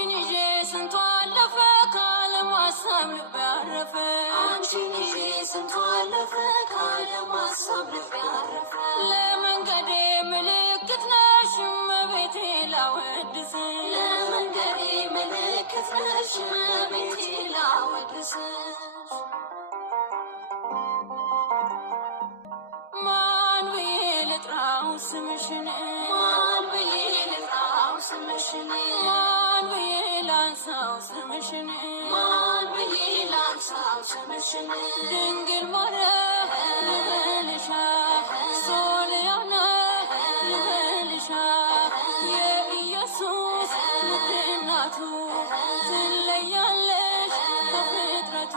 አንቺን ይዤ ስንቱ አለፈ ካለማሰብ ልቤ አረፈ አንቺን ይዤ ስንቱ አለፈ ካለማሰብ ልቤ አረፈ ለመንገዴ ምልክት ነሽ እመቤቴ ላወድስሽ ለመንገዴ ምልክት ነሽ እመቤቴ ላወድስሽ ማን ብዬ ልጥራው ስምሽን ማን ብዬ ልጥራው ስምሽን ማን ብዬ ላንሳው ስምሽን ማን ብዬ ላንሳው ስምሽን ድንግል ማርያም ልበልሻ ሶልያና ልበልሻ የኢየሱስ ውድ እናቱ ትለያለሽ ከፍጥረቱ